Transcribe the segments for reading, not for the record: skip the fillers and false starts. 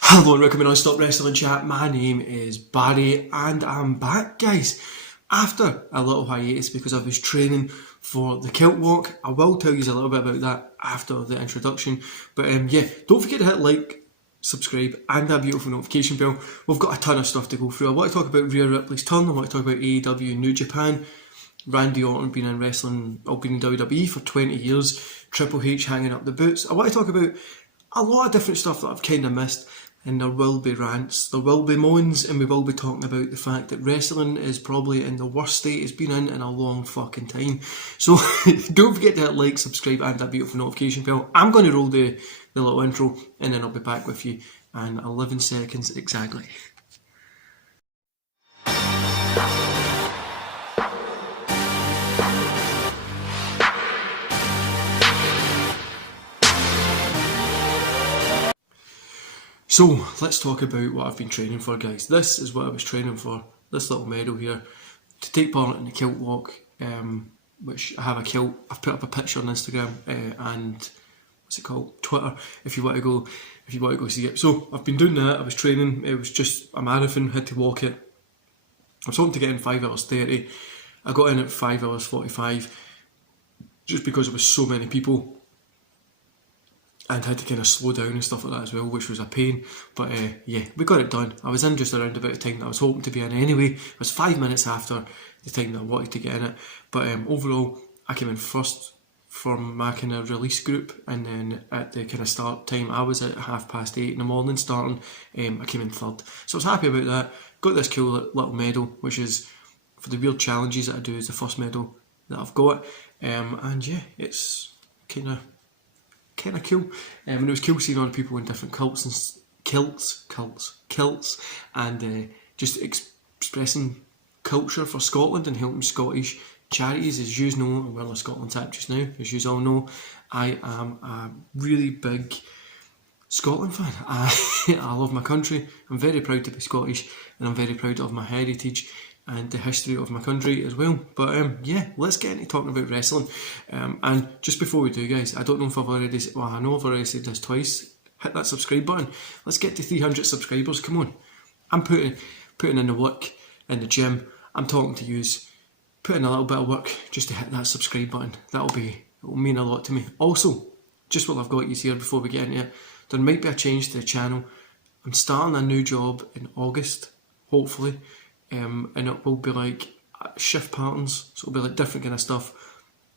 Hello and welcome to Non-Stop Wrestling Chat. My name is Barry and I'm back, guys, after a little hiatus because I was training for the Kilt Walk. I will tell you a little bit about that after the introduction, but yeah, don't forget to hit like, subscribe and that beautiful notification bell. We've got a ton of stuff to go through. I want to talk about Rio Ripley's turn. I want to talk about AEW New Japan, Randy Orton being in wrestling, been in WWE for 20 years, Triple H hanging up the boots. I want to talk about a lot of different stuff that I've kind of missed. And there will be rants, there will be moans, and we will be talking about the fact that wrestling is probably in the worst state it's been in a long fucking time. So don't forget to hit like, subscribe and that beautiful notification bell. I'm going to roll the little intro and then I'll be back with you in 11 seconds exactly. So let's talk about what I've been training for, guys. This is what I was training for, this little medal here, to take part in the Kilt Walk, which I have a kilt. I've put up a picture on Instagram and what's it called, Twitter, if you want to go see it. So I've been doing that. I was training. It was just a marathon, had to walk it. I was hoping to get in 5 hours 30. I got in at 5 hours 45 just because there was so many people and had to kind of slow down and stuff like that as well, which was a pain. But yeah, we got it done. I was in just around about the time that I was hoping to be in anyway. It was 5 minutes after the time that I wanted to get in it. But overall, I came in first from my kind of release group, and then at the kind of start time, I was at 8:30 in the morning starting. I came in third. So I was happy about that. Got this cool little medal, which is for the weird challenges that I do, is the first medal that I've got. And yeah, it's kind of cool, and it was cool seeing other people in different kilts, and just expressing culture for Scotland and helping Scottish charities. As you know, I'm wearing a Scotland tap just now. As you all know, I am a really big Scotland fan. I love my country. I'm very proud to be Scottish, and I'm very proud of my heritage and the history of my country as well. But yeah, let's get into talking about wrestling. And just before we do, guys, I don't know if I've already, I know I've already said this twice, hit that subscribe button. Let's get to 300 subscribers, come on. I'm putting in the work in the gym. I'm talking to yous, putting a little bit of work just to hit that subscribe button. It'll mean a lot to me. Also, just while I've got you here before we get into it, there might be a change to the channel. I'm starting a new job in August, hopefully. And it will be like shift patterns, so it'll be like different kind of stuff.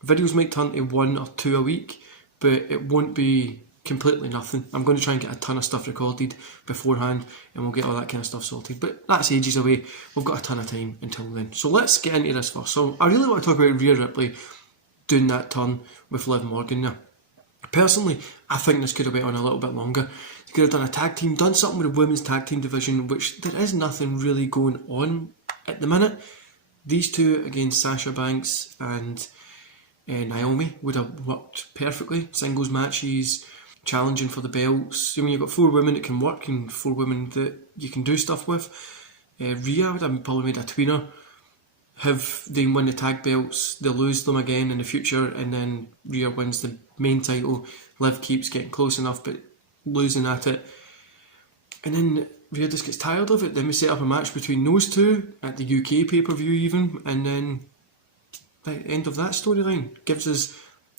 Videos might turn to 1 or 2 a week, but it won't be completely nothing. I'm going to try and get a ton of stuff recorded beforehand, and we'll get all that kind of stuff sorted, but that's ages away. We've got a ton of time until then. So let's get into this first. So I really want to talk about Rio Ripley doing that turn with Liv Morgan now. Personally, I think this could have went on a little bit longer. They could have done a tag team, done something with the women's tag team division, which there is nothing really going on at the minute. These two against Sasha Banks and Naomi would have worked perfectly. Singles matches, challenging for the belts. I mean, you've got 4 women that can work and 4 women that you can do stuff with. Rhea would have probably made a tweener. Have they win the tag belts, they lose them again in the future, and then Rhea wins the main title. Liv keeps getting close enough but losing at it, and then Rhea just gets tired of it. Then we set up a match between those two at the UK pay-per-view even, and then the end of that storyline gives us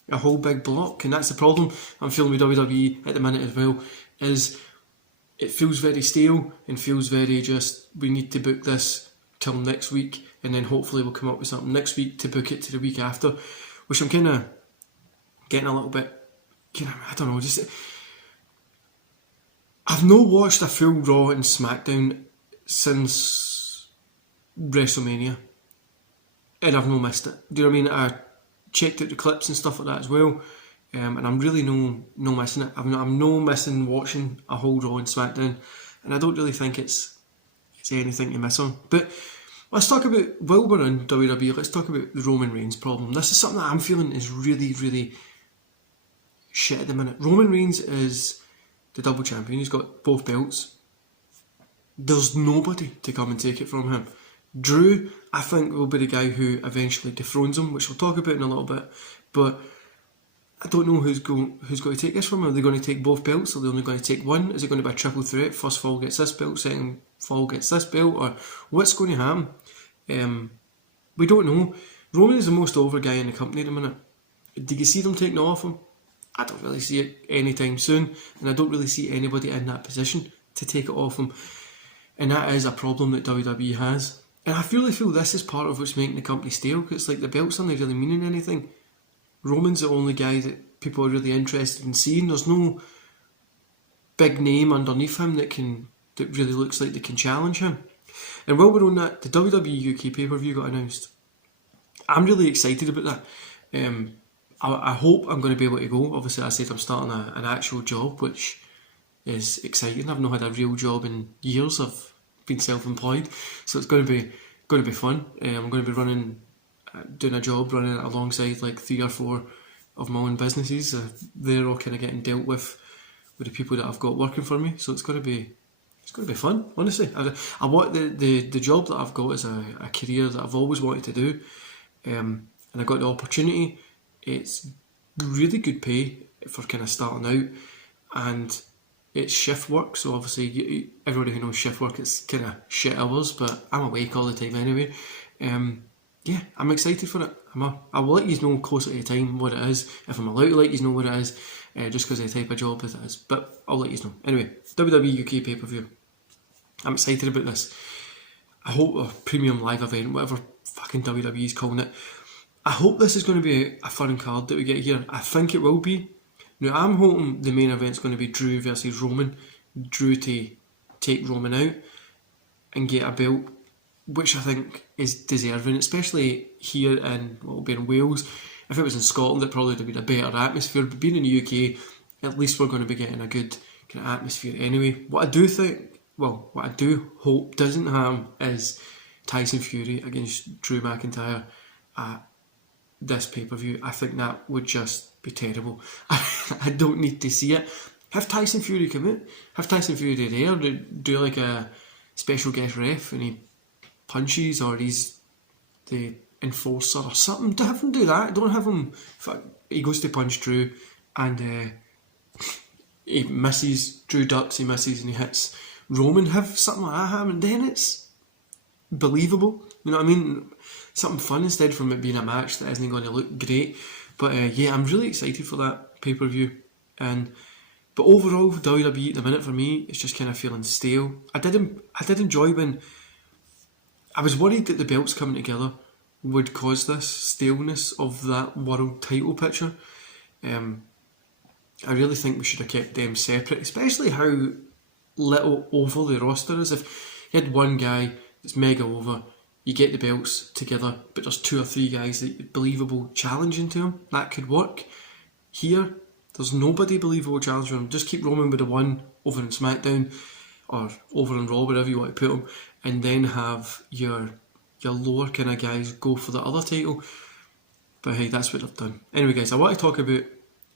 a whole big block. And that's the problem I'm feeling with WWE at the minute as well, is it feels very stale and feels very just, we need to book this till next week, and then hopefully we'll come up with something next week to book it to the week after, which I'm kind of getting a little bit, I don't know, just, I've not watched a full Raw and SmackDown since WrestleMania, and I've not missed it. Do you know what I mean? I checked out the clips and stuff like that as well, and I'm really no missing it. I'm no missing watching a whole Raw and SmackDown, and I don't really think it's anything to miss on. But let's talk about, while we're in WWE, let's talk about the Roman Reigns problem. This is something that I'm feeling is really, really shit at the minute. Roman Reigns is the double champion. He's got both belts. There's nobody to come and take it from him. Drew, I think, will be the guy who eventually dethrones him, which we'll talk about in a little bit. But I don't know who's going to take this from him. Are they going to take both belts? Are they only going to take one? Is it going to be a triple threat? First fall gets this belt, second fall gets this belt, or what's going to happen? We don't know. Roman is the most over guy in the company at the minute. Do you see them taking it off him? I don't really see it anytime soon, and I don't really see anybody in that position to take it off him. And that is a problem that WWE has. And I really feel this is part of what's making the company stale, because it's like the belts aren't really meaning anything. Roman's the only guy that people are really interested in seeing. There's no big name underneath him that really looks like they can challenge him. And while we're on that, the WWE UK pay-per-view got announced. I'm really excited about that. I hope I'm going to be able to go. Obviously, I said I'm starting an actual job, which is exciting. I've not had a real job in years. I've been self-employed, so it's going to be fun. I'm going to be doing a job running it alongside like 3 or 4 of my own businesses. They're all kind of getting dealt with the people that I've got working for me. So it's going to be fun. Honestly, I want the job that I've got is a career that I've always wanted to do, and I got the opportunity. It's really good pay for kind of starting out, and it's shift work. So obviously, everybody who knows shift work, it's kind of shit hours, but I'm awake all the time anyway. Yeah, I'm excited for it. I will let you know closer to the time what it is, if I'm allowed to let you know what it is, just because of the type of job that it is. But I'll let you know. Anyway, WWE UK pay-per-view. I'm excited about this. I hope a premium live event, whatever fucking WWE's calling it. I hope this is going to be a fun card that we get here. I think it will be. Now, I'm hoping the main event's going to be Drew versus Roman. Drew to take Roman out and get a belt, which I think is deserving, especially here in, well, it'll be in Wales. If it was in Scotland, it probably would have been a better atmosphere, but being in the UK, at least we're going to be getting a good kind of atmosphere anyway. What I do hope doesn't happen is Tyson Fury against Drew McIntyre at this pay-per-view. I think that would just be terrible. I don't need to see it. Have Tyson Fury come out, have Tyson Fury there, do like a special guest ref and he punches, or he's the enforcer or something. Don't have him do that. Don't have him. He goes to punch Drew and he misses. Drew ducks, he misses, and he hits Roman. Have something like that happen, and then it's believable. You know what I mean? Something fun instead from it being a match that isn't going to look great. But yeah, I'm really excited for that pay-per-view. But overall, WWE at the minute for me, it's just kind of feeling stale. I did enjoy when I was worried that the belts coming together would cause this staleness of that world title picture. I really think we should have kept them separate, especially how little over the roster is. If you had one guy that's mega over, you get the belts together, but there's 2 or 3 guys that are believable challenging to him, that could work. Here, there's nobody believable challenging him. Just keep Roman with the one over in SmackDown or over in Raw, wherever you want to put him, and then have your lower kind of guys go for the other title. But hey, that's what they've done. Anyway, guys, I want to talk about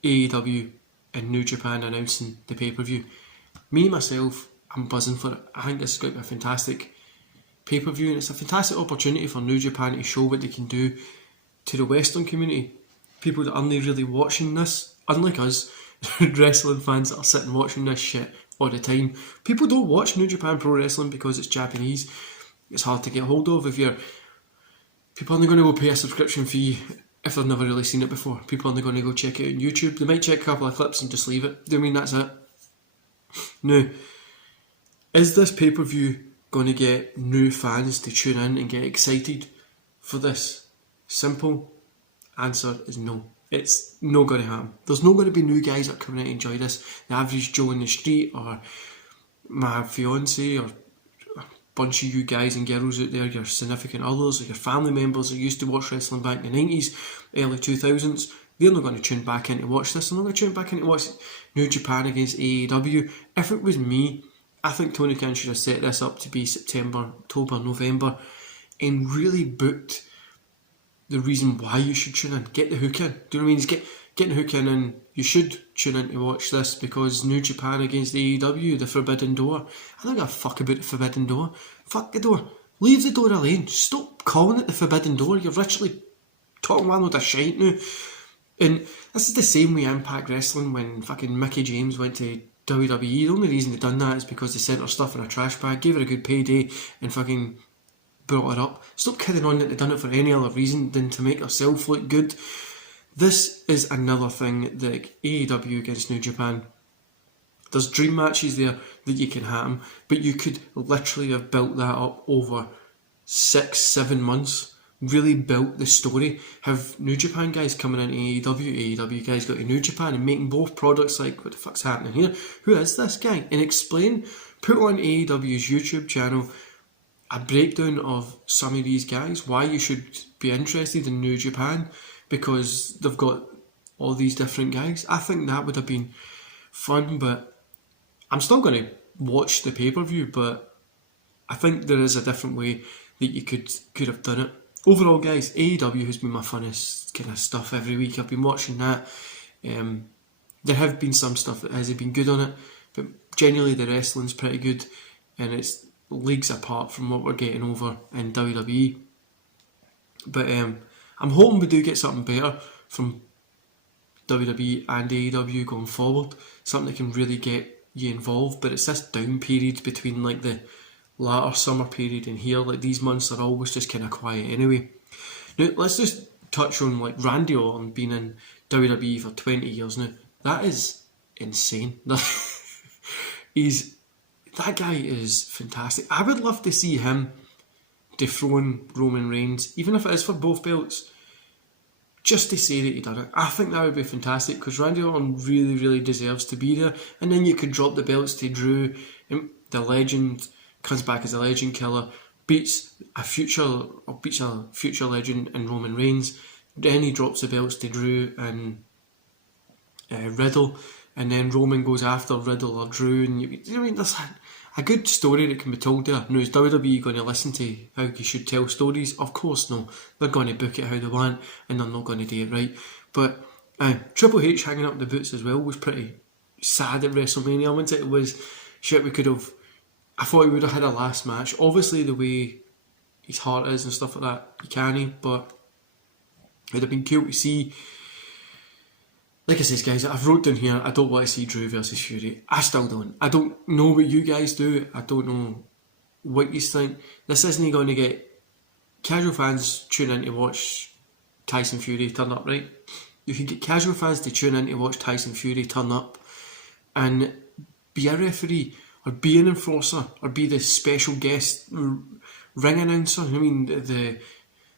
AEW and New Japan announcing the pay-per-view. Me, myself, I'm buzzing for it. I think this is going to be a fantastic pay-per-view, and it's a fantastic opportunity for New Japan to show what they can do to the Western community. People that aren't really watching this, unlike us, wrestling fans that are sitting watching this shit all the time. People don't watch New Japan Pro Wrestling because it's Japanese. It's hard to get hold of. People aren't going to go pay a subscription fee if they've never really seen it before. People aren't going to go check it out on YouTube. They might check a couple of clips and just leave it. Do you mean that's it? Now, is this pay-per-view going to get new fans to tune in and get excited for this? Simple answer is no. It's not going to happen. There's not going to be new guys that are coming out to enjoy this. The average Joe in the street, or my fiance, or a bunch of you guys and girls out there, your significant others, or your family members that used to watch wrestling back in the 90s, early 2000s, they're not going to tune back in to watch this. They're not going to tune back in to watch New Japan against AEW. If it was me, I think Tony Khan should have set this up to be September, October, November, and really booked the reason why you should tune in. Get the hook in. Do you know what I mean? Get the hook in, and you should tune in to watch this because New Japan against AEW, the Forbidden Door. I don't give a fuck about the Forbidden Door. Fuck the door. Leave the door alone. Stop calling it the Forbidden Door. You're literally talking one with a shite now. And this is the same way Impact Wrestling when fucking Mickey James went to WWE. The only reason they done that is because they sent her stuff in a trash bag, gave her a good payday, and fucking brought her up. Stop kidding on that they done it for any other reason than to make herself look good. This is another thing that AEW against New Japan. There's dream matches there that you can have them, but you could literally have built that up over 6-7 months. Really built the story. Have New Japan guys coming into AEW, AEW guys go to New Japan and making both products like, what the fuck's happening here? Who is this guy? And explain, put on AEW's YouTube channel a breakdown of some of these guys, why you should be interested in New Japan, because they've got all these different guys. I think that would have been fun, but I'm still going to watch the pay-per-view, but I think there is a different way that you could have done it. Overall, guys, AEW has been my funnest kind of stuff every week. I've been watching that. There have been some stuff that hasn't been good on it, but generally the wrestling's pretty good, and it's leagues apart from what we're getting over in WWE. But I'm hoping we do get something better from WWE and AEW going forward, something that can really get you involved. But it's this down period between like the latter summer period and here, like these months are always just kind of quiet anyway. Now let's just touch on like Randy Orton being in WWE for 20 years now. That is insane. That guy is fantastic. I would love to see him dethrone Roman Reigns, even if it is for both belts, just to say that he done it. I think that would be fantastic, because Randy Orton really, really deserves to be there. And then you could drop the belts to Drew, and the legend comes back as a legend killer, beats a future legend in Roman Reigns. Then he drops the belts to Drew and Riddle, and then Roman goes after Riddle or Drew, and there's a good story that can be told there. Now, is WWE going to listen to how you should tell stories? Of course no. They're going to book it how they want, and they're not going to do it right. But Triple H hanging up the boots as well was pretty sad at WrestleMania, wasn't it? It was shit. I thought he would have had a last match. Obviously, the way his heart is and stuff like that, you can't. But it would have been cool to see. Like I says, guys, I've wrote down here, I don't want to see Drew versus Fury. I still don't. I don't know what you guys do. I don't know what you think. This isn't going to get casual fans tune in to watch Tyson Fury turn up, right? You can get casual fans to tune in to watch Tyson Fury turn up and be a referee or be an enforcer or be the special guest ring announcer. I mean, the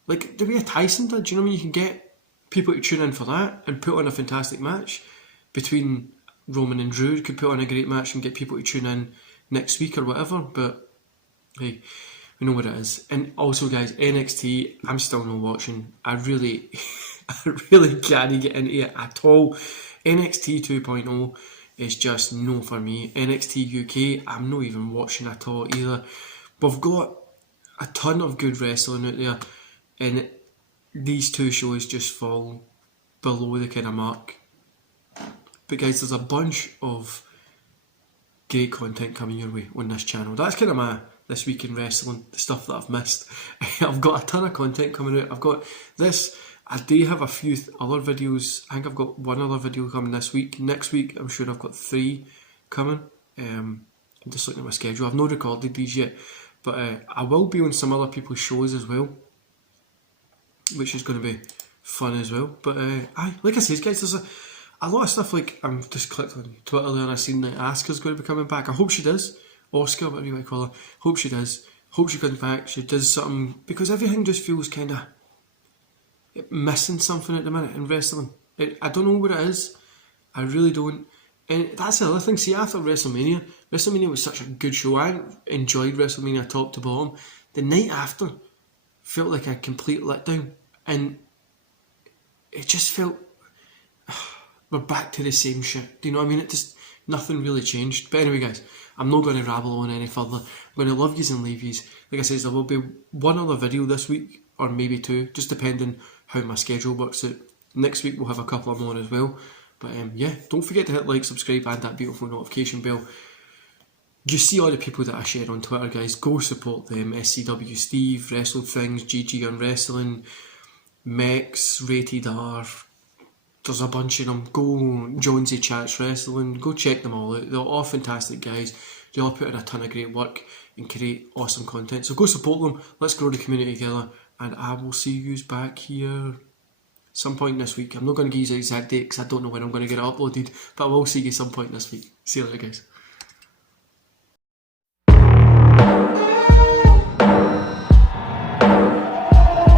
way Tyson did, do you know what I mean? You can get people to tune in for that and put on a fantastic match between Roman and Drew. You could put on a great match and get people to tune in next week or whatever, but hey, we know what it is. And also, guys, NXT, I'm still not watching. I really can't get into it at all. NXT 2.0 is just no for me. NXT UK, I'm not even watching at all either. We've got a ton of good wrestling out there, and these two shows just fall below the kind of mark. But guys, there's a bunch of great content coming your way on this channel. That's kind of my this week in wrestling, the stuff that I've missed. I've got a ton of content coming out. I've got this. I do have a few other videos. I think I've got one other video coming this week. Next week, I'm sure I've got 3 coming. I'm just looking at my schedule. I've not recorded these yet, but I will be on some other people's shows as well, which is going to be fun as well. But like I said, guys, there's a lot of stuff. Like, I'm just clicked on Twitter there and I seen that Asuka's going to be coming back. I hope she does. Oscar, whatever you might call her. Hope she does. Hope she comes back. She does something, because everything just feels kind of missing something at the minute in wrestling. I don't know what it is. I really don't. And that's the other thing. See, after WrestleMania was such a good show. I enjoyed WrestleMania top to bottom. The night after felt like a complete letdown, and it just felt we're back to the same shit. Do you know what I mean? It just, nothing really changed. But anyway, guys, I'm not going to rabble on any further. I'm going to love yous and leave yous. Like I said, there will be one other video this week, or maybe 2, just depending how my schedule works out. Next week we'll have a couple more as well. But yeah, don't forget to hit like, subscribe, and that beautiful notification bell. You see all the people that I share on Twitter, guys. Go support them. SCW Steve, Wrestle Things, GG on Wrestling, Mex, Rated R, There's a bunch of them. Go Jonesy Chats Wrestling. Go check them all out. They're all fantastic guys. They all put in a ton of great work and create awesome content. So go support them. Let's grow the community together. And I will see you back here some point this week. I'm not going to give you the exact date because I don't know when I'm going to get it uploaded. But I will see you some point this week. See you later, guys.